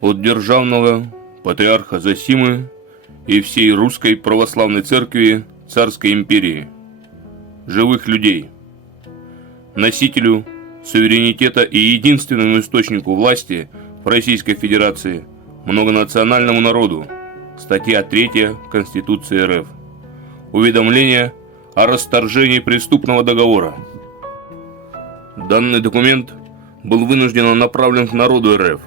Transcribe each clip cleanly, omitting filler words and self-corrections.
От Державного Патриарха Зосимы и всей Русской Православной Церкви Царской Империи, живых людей, носителю суверенитета и единственному источнику власти в Российской Федерации, многонациональному народу, статья 3 Конституции РФ. Уведомление о расторжении преступного договора. Данный документ был вынужденно направлен к народу РФ,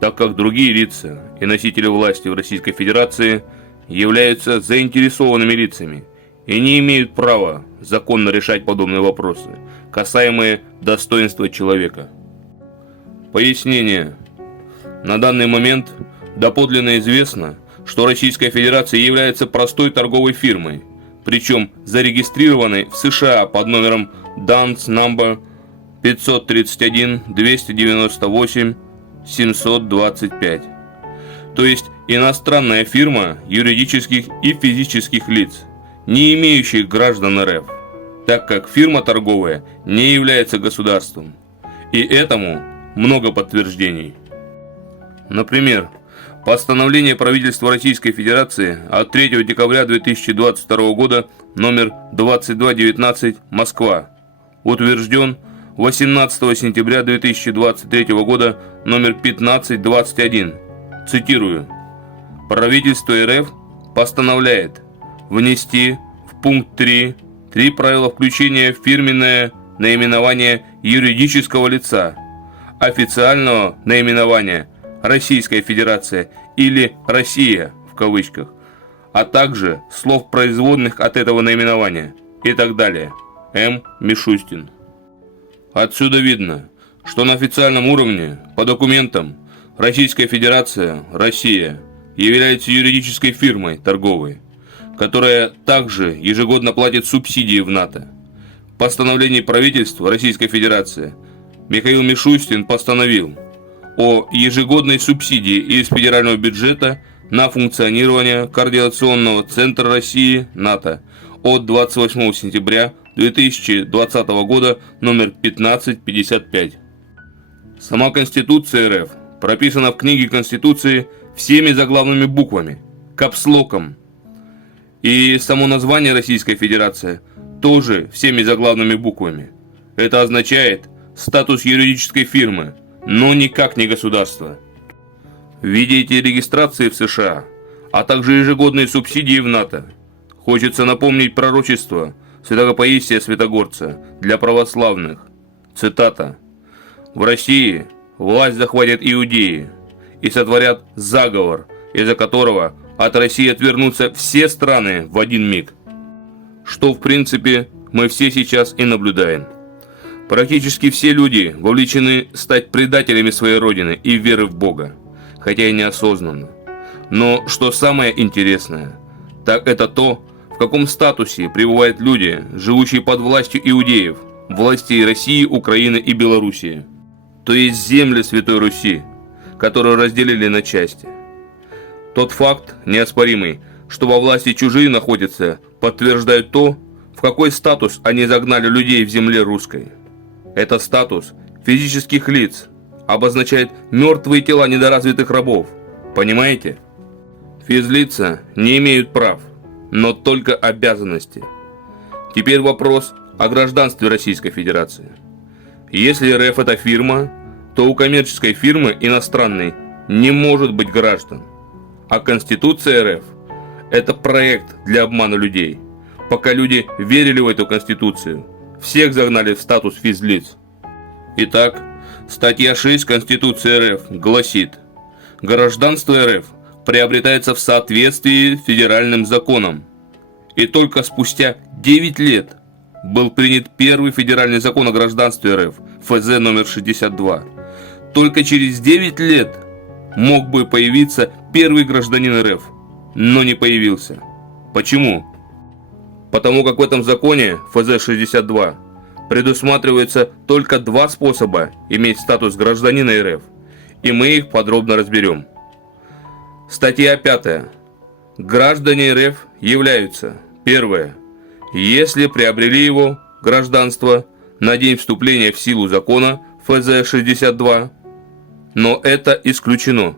так как другие лица и носители власти в Российской Федерации являются заинтересованными лицами и не имеют права законно решать подобные вопросы, касаемые достоинства человека. Пояснение. На данный момент доподлинно известно, что Российская Федерация является простой торговой фирмой, причем зарегистрированной в США под номером DUNS No. 531-298-725, то есть иностранная фирма юридических и физических лиц, не имеющих граждан РФ, так как фирма торговая не является государством. И этому много подтверждений. Например, постановление правительства Российской Федерации от 3 декабря 2022 года номер 2219 Москва, утвержден 18 сентября 2023 года номер 1521. Цитирую. Правительство РФ постановляет внести в пункт 3 правила включения в фирменное наименование юридического лица, официального наименования Российская Федерация или Россия в кавычках, а также слов производных от этого наименования и так далее. М. Мишустин. Отсюда видно, что на официальном уровне, по документам, Российская Федерация, Россия, является юридической фирмой торговой, которая также ежегодно платит субсидии в НАТО. В постановлении правительства Российской Федерации Михаил Мишустин постановил о ежегодной субсидии из федерального бюджета на функционирование Координационного центра России НАТО от 28 сентября 2020 года номер 1555. Сама Конституция РФ прописана в книге Конституции всеми заглавными буквами, капслоком. И само название Российская Федерация тоже всеми заглавными буквами. Это означает статус юридической фирмы, но никак не государства. В виде этой регистрации в США, а также ежегодные субсидии в НАТО, хочется напомнить пророчество святого Паисия Святогорца для православных. Цитата. «В России власть захватят иудеи и сотворят заговор, из-за которого от России отвернутся все страны в один миг». Что в принципе мы все сейчас и наблюдаем. Практически все люди вовлечены стать предателями своей родины и веры в Бога, хотя и неосознанно. Но что самое интересное, так это то, в каком статусе пребывают люди, живущие под властью иудеев, властей России, Украины и Белоруссии, то есть земли Святой Руси, которую разделили на части. Тот факт неоспоримый, что во власти чужие находятся, подтверждает то, в какой статус они загнали людей в земле русской. Это статус физических лиц, обозначает мертвые тела недоразвитых рабов. Понимаете? Физлица не имеют прав, но только обязанности. Теперь вопрос о гражданстве Российской Федерации. Если РФ это фирма, то у коммерческой фирмы иностранной не может быть граждан. А Конституция РФ – это проект для обмана людей. Пока люди верили в эту Конституцию, всех загнали в статус физлиц. Итак, статья 6 Конституции РФ гласит: гражданство РФ приобретается в соответствии с федеральным законом. И только спустя 9 лет был принят первый федеральный закон о гражданстве РФ, ФЗ номер 62. Только через 9 лет мог бы появиться первый гражданин РФ, но не появился. Почему? Потому как в этом законе, ФЗ 62, предусматривается только два способа иметь статус гражданина РФ, и мы их подробно разберем. Статья 5. Граждане РФ являются: первое. Если приобрели его гражданство на день вступления в силу закона ФЗ 62, но это исключено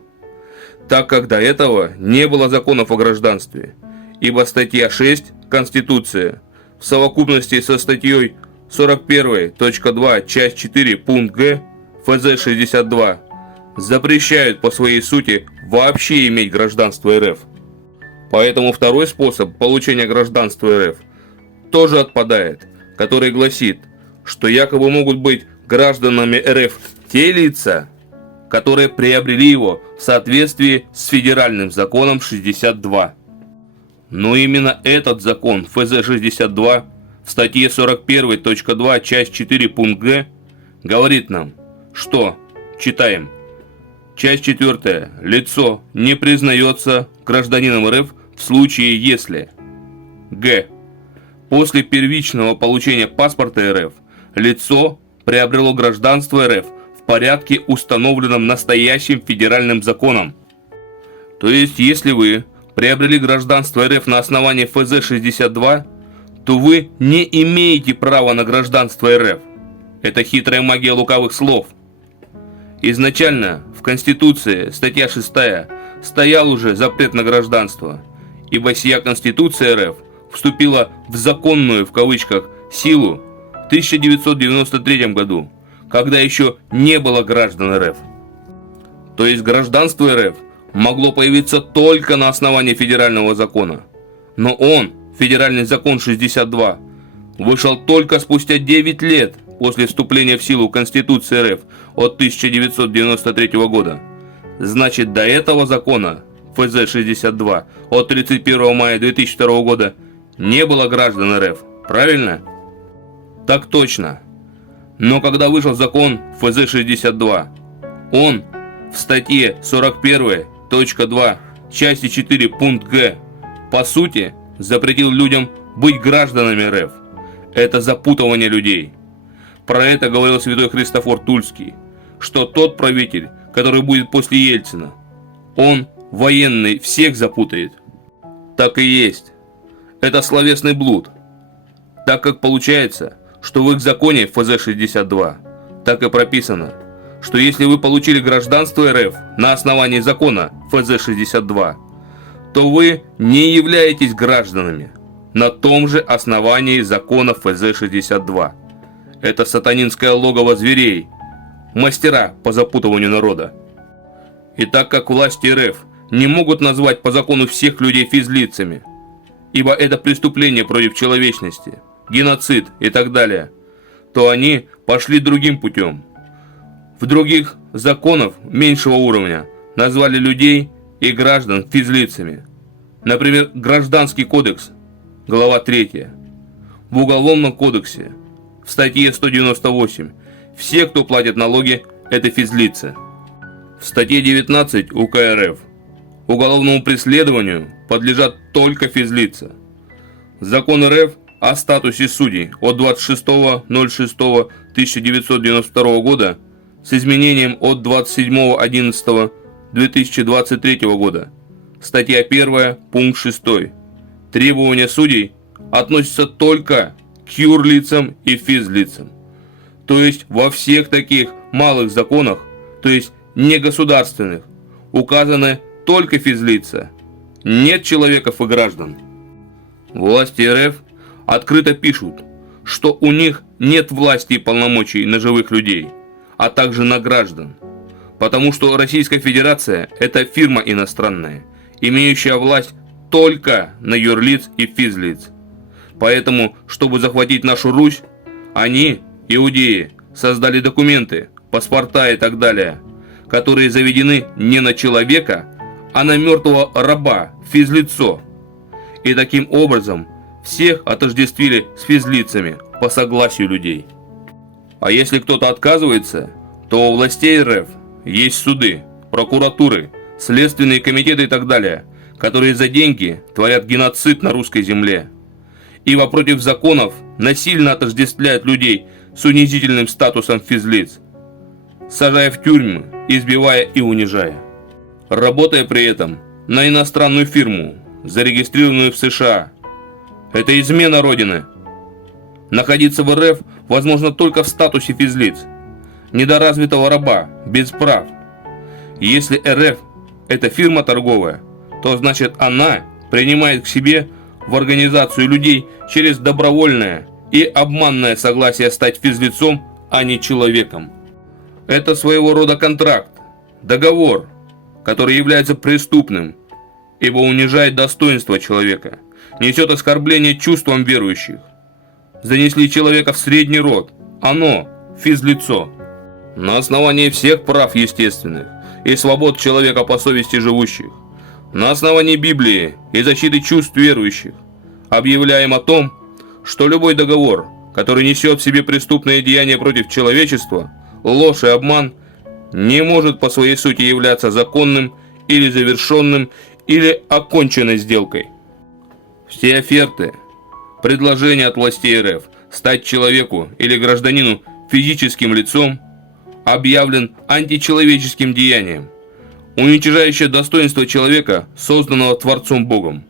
так как до этого не было законов о гражданстве, ибо статья 6 Конституции в совокупности со статьей 41.2, часть 4, пункт Г ФЗ-62 запрещают по своей сути вообще иметь гражданство РФ. Поэтому второй способ получения гражданства РФ тоже отпадает, который гласит, что якобы могут быть гражданами РФ те лица, которые приобрели его в соответствии с федеральным законом 62. Но именно этот закон ФЗ-62 в статье 41.2, часть 4, пункт Г говорит нам, что, читаем, часть 4. Лицо не признается гражданином РФ в случае, если Г. После первичного получения паспорта РФ лицо приобрело гражданство РФ в порядке, установленном настоящим федеральным законом. То есть, если вы приобрели гражданство РФ на основании ФЗ-62, то вы не имеете права на гражданство РФ. Это хитрая магия лукавых слов. Изначально в Конституции статья 6 стоял уже запрет на гражданство, ибо сия Конституция РФ вступила в законную, в кавычках, силу в 1993 году, когда еще не было граждан РФ. То есть гражданство РФ могло появиться только на основании федерального закона. Но он, федеральный закон 62, вышел только спустя 9 лет после вступления в силу Конституции РФ от 1993 года. Значит, до этого закона ФЗ-62 от 31 мая 2002 года не было граждан РФ, правильно? Так точно. Но когда вышел закон ФЗ-62, он в статье 41.2, части 4, пункт Г, по сути, запретил людям быть гражданами РФ. Это запутывание людей. Про это говорил святой Христофор Тульский, что тот правитель, который будет после Ельцина, он, военный, всех запутает. Так и есть. Это словесный блуд. Так как получается, что в их законе ФЗ-62 так и прописано, что если вы получили гражданство РФ на основании закона ФЗ-62, то вы не являетесь гражданами на том же основании закона ФЗ-62. Это сатанинское логово зверей, мастера по запутыванию народа. И так как власти РФ не могут назвать по закону всех людей физлицами, ибо это преступление против человечности, геноцид и так далее, то они пошли другим путем. В других законах меньшего уровня назвали людей и граждан физлицами. Например, Гражданский кодекс, глава 3. В Уголовном кодексе, в статье 198, все, кто платит налоги, это физлицы. В статье 19 УК РФ уголовному преследованию подлежат только физлица. Закон РФ о статусе судей от 26.06.1992 года с изменением от 27.11.2023 года. Статья 1, пункт 6. Требования судей относятся только к юрлицам и физлицам. То есть во всех таких малых законах, то есть негосударственных, указаны только физлица. Нет человеков и граждан. Власти РФ открыто пишут, что у них нет власти и полномочий на живых людей, а также на граждан. Потому что Российская Федерация – это фирма иностранная, имеющая власть только на юрлиц и физлиц. Поэтому, чтобы захватить нашу Русь, они, иудеи, создали документы, паспорта и так далее, которые заведены не на человека, а на мертвого раба, физлицо. И таким образом всех отождествили с физлицами по согласию людей. А если кто-то отказывается, то у властей РФ есть суды, прокуратуры, следственные комитеты и так далее, которые за деньги творят геноцид на русской земле. Ибо против законов насильно отождествляют людей с унизительным статусом физлиц, сажая в тюрьмы, избивая и унижая. Работая при этом на иностранную фирму, зарегистрированную в США. Это измена Родины. Находиться в РФ возможно только в статусе физлиц, недоразвитого раба, без прав. Если РФ это фирма торговая, то значит она принимает к себе в организацию людей через добровольное и обманное согласие стать физлицом, а не человеком. Это своего рода контракт, договор, который является преступным, ибо унижает достоинство человека, несет оскорбление чувствам верующих. Занесли человека в средний род, оно – физлицо. На основании всех прав естественных и свобод человека по совести живущих, на основании Библии и защиты чувств верующих, объявляем о том, что любой договор, который несет в себе преступные деяния против человечества, ложь и обман, не может по своей сути являться законным или завершенным или оконченной сделкой. Все оферты, предложения от властей РФ стать человеку или гражданину физическим лицом объявлен античеловеческим деянием, уничижающее достоинство человека, созданного Творцом Богом.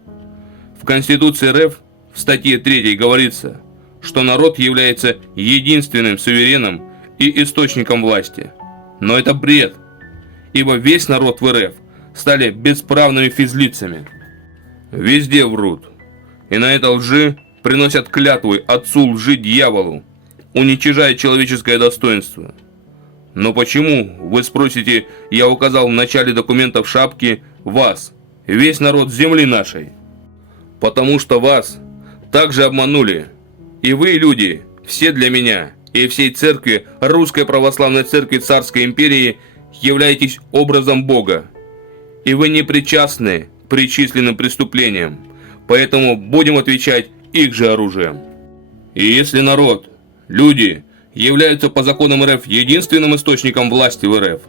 В Конституции РФ в статье 3 говорится, что народ является единственным сувереном и источником власти. Но это бред, ибо весь народ в РФ стали бесправными физлицами. Везде врут, и на это лжи приносят клятвы отцу лжи дьяволу, уничижая человеческое достоинство. Но почему, вы спросите, я указал в начале документов шапки вас, весь народ земли нашей? Потому что вас также обманули, и вы, люди, все для меня и всей церкви, Русской Православной Церкви Царской Империи, являетесь образом Бога, и вы не причастны к причисленным преступлениям, поэтому будем отвечать их же оружием. И если народ, люди, являются по законам РФ единственным источником власти в РФ,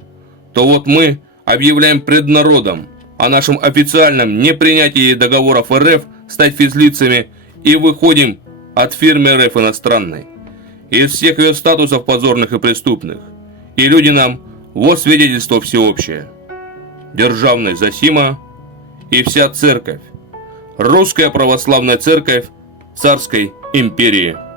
то вот мы объявляем пред народом о нашем официальном непринятии договоров РФ стать физлицами и выходим от фирмы РФ иностранной, из всех ее статусов позорных и преступных, и люди нам вот свидетельство всеобщее. Державная Зосима и вся церковь, Русская Православная Церковь Царской Империи.